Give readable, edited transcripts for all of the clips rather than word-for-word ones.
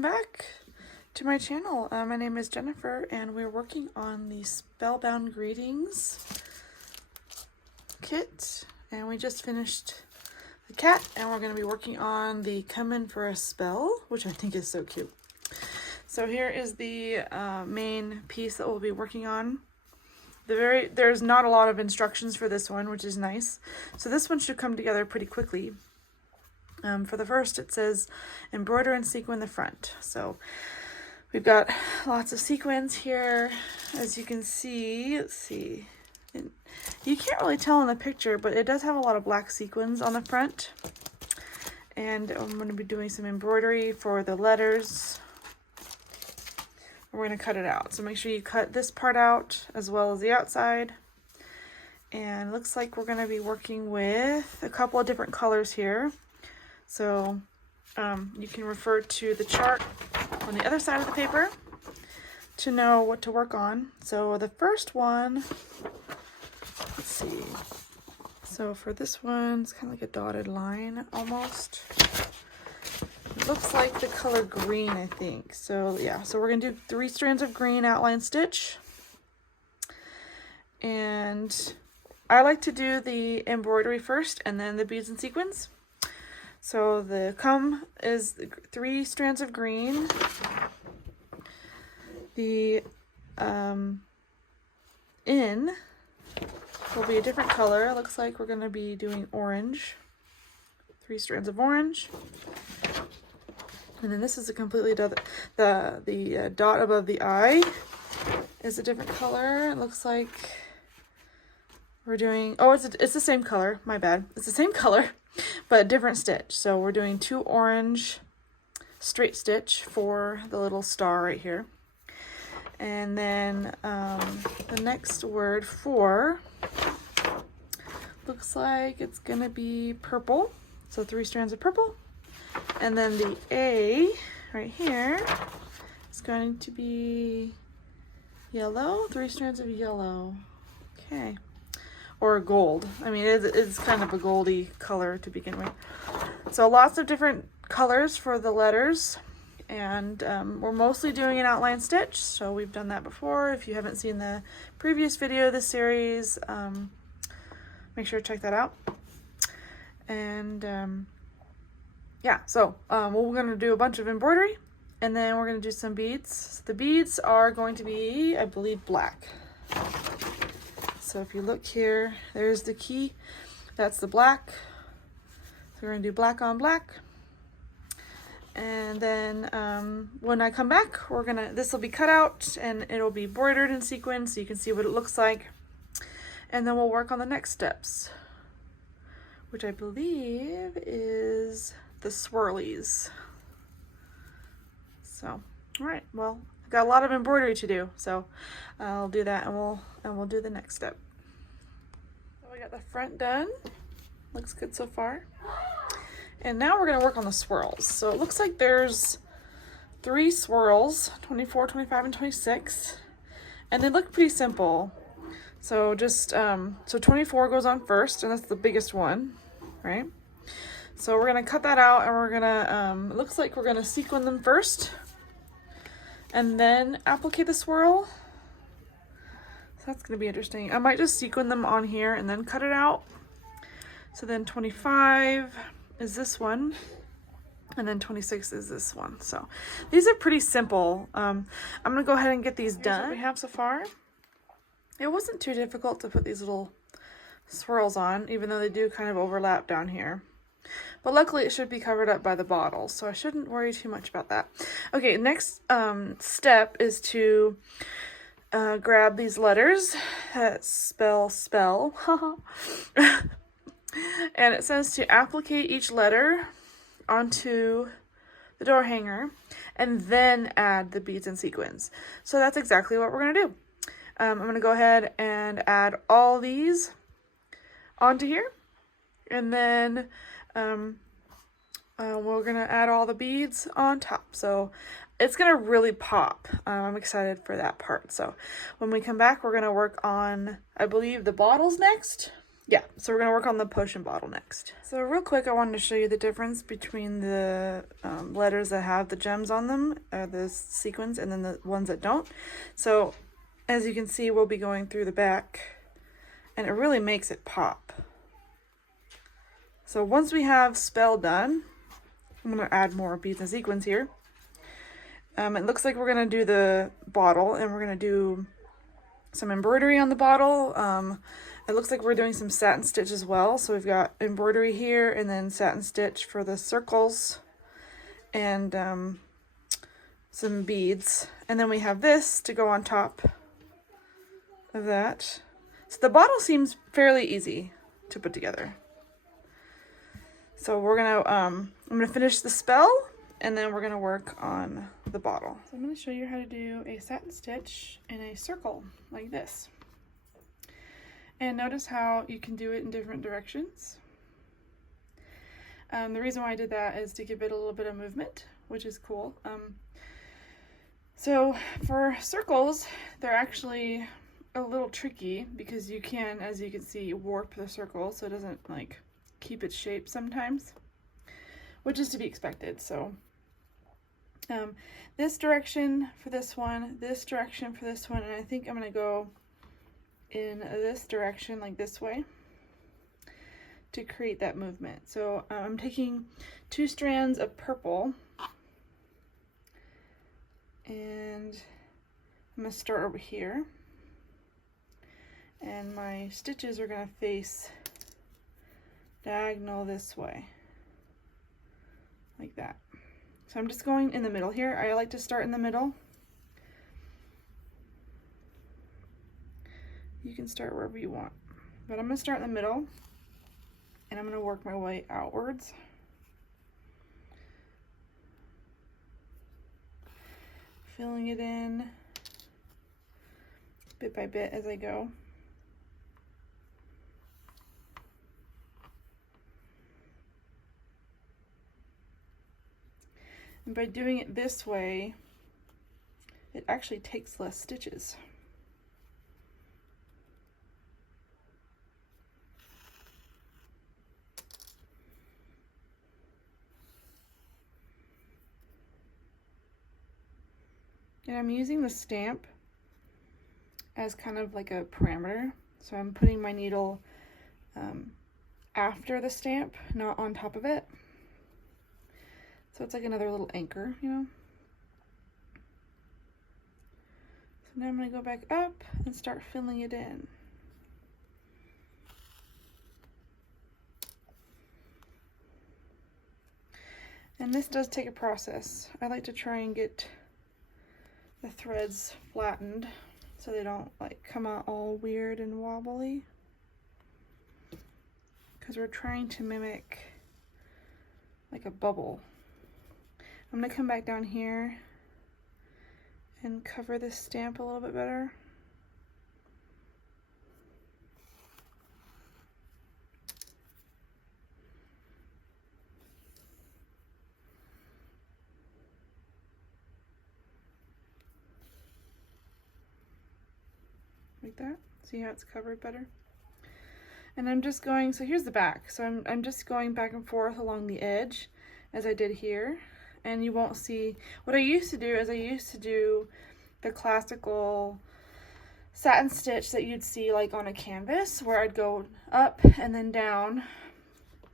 welcome back to my channel. My name is Jennifer and we're working on the Spellbound Greetings kit, and we just finished the cat and we're going to be working on the Come In For A Spell, which I think is so cute. So here is the main piece that we'll be working on. There's not a lot of instructions for this one, which is nice. So this one should come together pretty quickly. For the first, it says embroider and sequin the front. So we've got lots of sequins here, as you can see. Let's see. You can't really tell in the picture, but it does have a lot of black sequins on the front. And I'm going to be doing some embroidery for the letters. We're going to cut it out. So make sure you cut this part out as well as the outside. And it looks like we're going to be working with a couple of different colors here. So you can refer to the chart on the other side of the paper to know what to work on. So the first one, let's see. So for this one, it's kind of like a dotted line almost. It looks like the color green, I think. So yeah, so we're going to do 3 strands of green outline stitch. And I like to do the embroidery first and then the beads and sequins. So the come is 3 strands of green. The in will be a different color. It looks like we're going to be doing orange. 3 strands of orange. And then this is a completely the dot above the I is a different color. It looks like we're doing, oh, it's the same color. My bad. It's the same color, but a different stitch. So we're doing 2 orange straight stitch for the little star right here. And then the next word for looks like it's gonna be purple. So 3 strands of purple. And then the A right here is going to be yellow, 3 strands of yellow. Okay. Or gold. I mean, it's kind of a goldy color to begin with. So lots of different colors for the letters. And we're mostly doing an outline stitch. So we've done that before. If you haven't seen the previous video of this series, make sure to check that out. And yeah, so we're going to do a bunch of embroidery. And then we're going to do some beads. So the beads are going to be, I believe, black. So if you look here, there's the key. That's the black. So we're going to do black on black. And then when I come back, this will be cut out and it'll be bordered in sequins so you can see what it looks like. And then we'll work on the next steps, which I believe is the swirlies. So, all right, well, I've got a lot of embroidery to do, so I'll do that and we'll do the next step. So we got the front done. Looks good so far. And now we're gonna work on the swirls. So it looks like there's 3 swirls, 24, 25, and 26. And they look pretty simple. So just, so 24 goes on first, and that's the biggest one, right? So we're gonna cut that out and we're gonna, it looks like we're gonna sequin them first and then applique the swirl. So that's gonna be interesting. I might just sequin them on here and then cut it out. So then 25 is this one, and then 26 is this one. So these are pretty simple. I'm gonna go ahead and get these done. Here's what we have so far. It wasn't too difficult to put these little swirls on, even though they do kind of overlap down here. But luckily it should be covered up by the bottle, so I shouldn't worry too much about that. Okay, next step is to grab these letters that spell. And it says to applique each letter onto the door hanger and then add the beads and sequins. So that's exactly what we're going to do. I'm going to go ahead and add all these onto here, and then we're going to add all the beads on top. So it's going to really pop. I'm excited for that part. So when we come back, we're going to work on, I believe, the bottles next. yeah, so we're going to work on the potion bottle next. So real quick, I wanted to show you the difference between the letters that have the gems on them, the sequins, and then the ones that don't. So as you can see, we'll be going through the back, and it really makes it pop. So once we have spell done, I'm going to add more beads and sequins here. It looks like we're going to do the bottle, and we're going to do some embroidery on the bottle. It looks like we're doing some satin stitch as well. So we've got embroidery here and then satin stitch for the circles and some beads. And then we have this to go on top of that. So the bottle seems fairly easy to put together. So we're gonna, I'm gonna finish the spell and then we're gonna work on the bottle. So I'm gonna show you how to do a satin stitch in a circle like this. And notice how you can do it in different directions. The reason why I did that is to give it a little bit of movement, which is cool. So for circles, they're actually a little tricky because you can, as you can see, warp the circle so it doesn't like keep its shape sometimes, which is to be expected. So this direction for this one, this direction for this one, and I think I'm gonna go in this direction, like this way, to create that movement. So I'm taking 2 strands of purple, and I'm gonna start over here, and my stitches are gonna face diagonal this way, like that. So I'm just going in the middle here. I like to start in the middle. You can start wherever you want, but I'm going to start in the middle and I'm going to work my way outwards. Filling it in bit by bit as I go. And by doing it this way, it actually takes less stitches. And I'm using the stamp as kind of like a parameter. So I'm putting my needle after the stamp, not on top of it. So it's like another little anchor, you know? So now I'm going to go back up and start filling it in. And this does take a process. I like to try and get the threads flattened so they don't like come out all weird and wobbly, because we're trying to mimic like a bubble. I'm going to come back down here and cover this stamp a little bit better. Like that. See how it's covered better? And I'm just going, so here's the back. So I'm just going back and forth along the edge as I did here. And you won't see, what I used to do is I used to do the classical satin stitch that you'd see like on a canvas, where I'd go up and then down.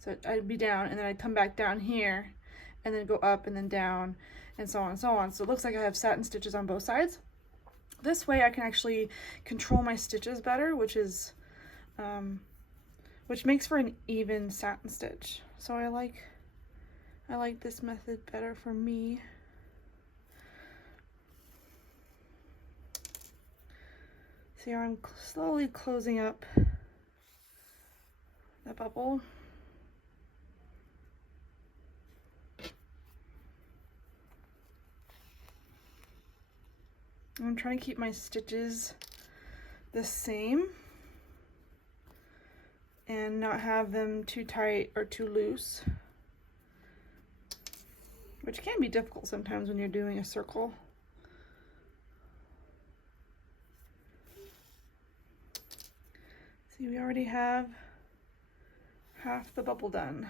So I'd be down and then I'd come back down here and then go up and then down and so on and so on. So it looks like I have satin stitches on both sides. This way I can actually control my stitches better, which is, which makes for an even satin stitch. So I like this method better for me. See how I'm slowly closing up the bubble. I'm trying to keep my stitches the same and not have them too tight or too loose, which can be difficult sometimes when you're doing a circle. See, we already have half the bubble done.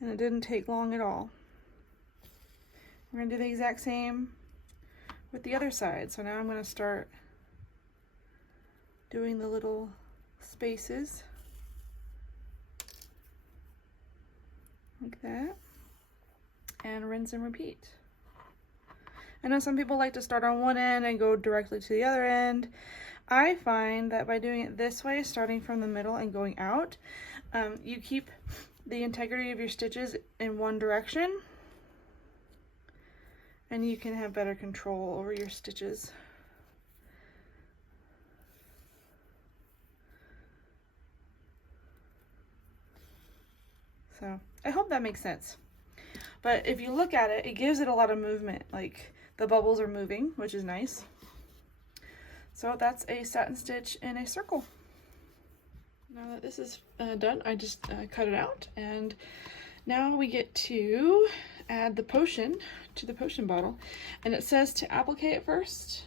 And it didn't take long at all. We're gonna do the exact same with the other side. So now I'm gonna start doing the little spaces like that, and rinse and repeat. I know some people like to start on one end and go directly to the other end. I find that by doing it this way, starting from the middle and going out, you keep the integrity of your stitches in one direction, and you can have better control over your stitches. So I hope that makes sense. But if you look at it, it gives it a lot of movement. Like the bubbles are moving, which is nice. So that's a satin stitch in a circle. Now that this is done, I just cut it out, and now we get to add the potion to the potion bottle. And it says to applique it first,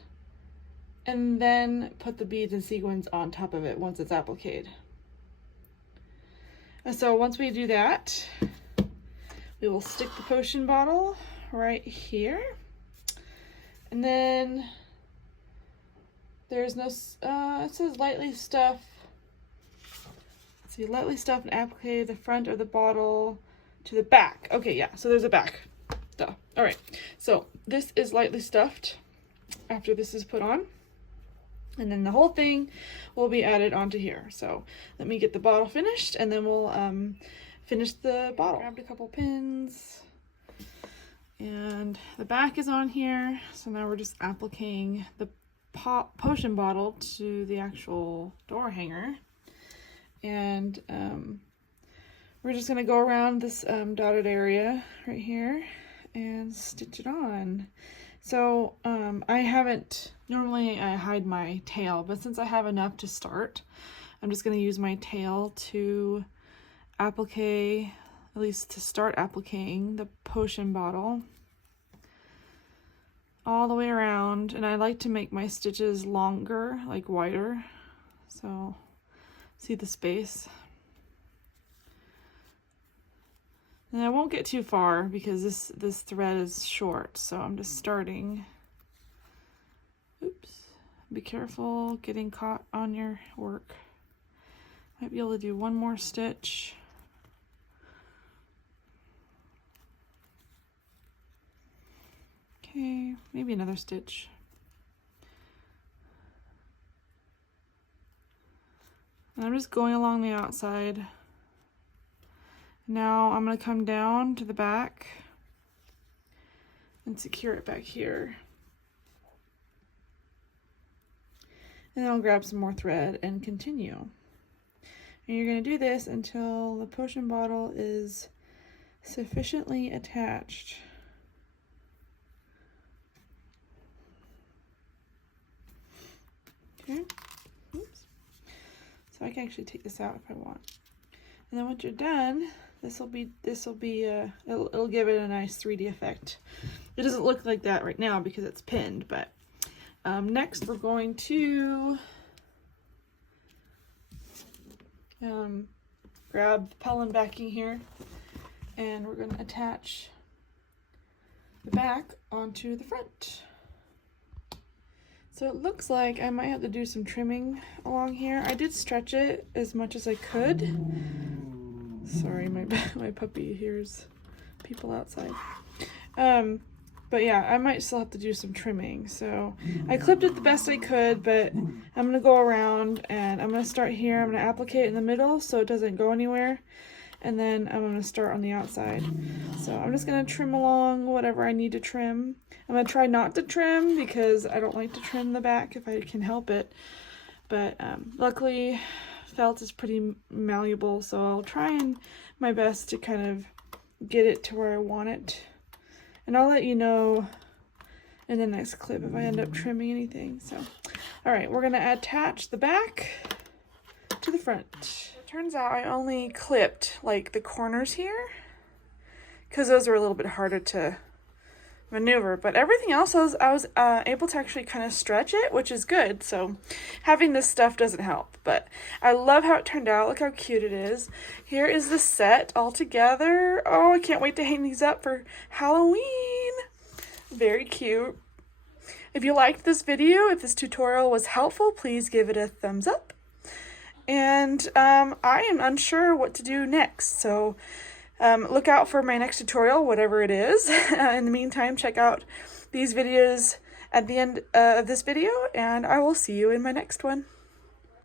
and then put the beads and sequins on top of it once it's appliqued. And so once we do that, we will stick the potion bottle right here. And then there's no, it says lightly stuff. Let's see, lightly stuff and applique the front of the bottle to the back. Okay, yeah, so there's a back. Duh. All right, so this is lightly stuffed after this is put on. And then the whole thing will be added onto here. So let me get the bottle finished, and then we'll finish the bottle. Grabbed a couple pins, and the back is on here. So now we're just appliquing the potion bottle to the actual door hanger. And we're just gonna go around this dotted area right here and stitch it on. So I haven't, normally I hide my tail, but since I have enough to start, I'm just going to use my tail to applique, at least to start appliquing the potion bottle all the way around. And I like to make my stitches longer, like wider, so see the space. And I won't get too far because this thread is short, so I'm just starting. Oops, be careful getting caught on your work. Might be able to do one more stitch. Okay, maybe another stitch. And I'm just going along the outside. Now I'm going to come down to the back and secure it back here. And then I'll grab some more thread and continue. And you're going to do this until the potion bottle is sufficiently attached. Okay. Oops. So I can actually take this out if I want. And then once you're done, it'll give it a nice 3D effect. It doesn't look like that right now because it's pinned, but next we're going to grab the Pellin backing here, and we're going to attach the back onto the front. So it looks like I might have to do some trimming along here. I did stretch it as much as I could. Sorry, my puppy hears people outside. But yeah, I might still have to do some trimming. So I clipped it the best I could, but I'm gonna go around and I'm gonna start here. I'm gonna applique it in the middle so it doesn't go anywhere. And then I'm gonna start on the outside. So I'm just gonna trim along whatever I need to trim. I'm gonna try not to trim because I don't like to trim the back if I can help it. But luckily, felt is pretty malleable, so I'll try my best to kind of get it to where I want it. And I'll let you know in the next clip if I end up trimming anything. So, all right, we're gonna attach the back to the front. It turns out I only clipped like the corners here because those are a little bit harder to maneuver, but everything else I was able to actually kind of stretch it, which is good. So having this stuff doesn't help, but I love how it turned out. Look how cute it is. Here is the set all together. Oh, I can't wait to hang these up for Halloween. Very cute. If you liked this video, if this tutorial was helpful, please give it a thumbs up. And I am unsure what to do next, so look out for my next tutorial, whatever it is. In the meantime, check out these videos at the end of this video, and I will see you in my next one.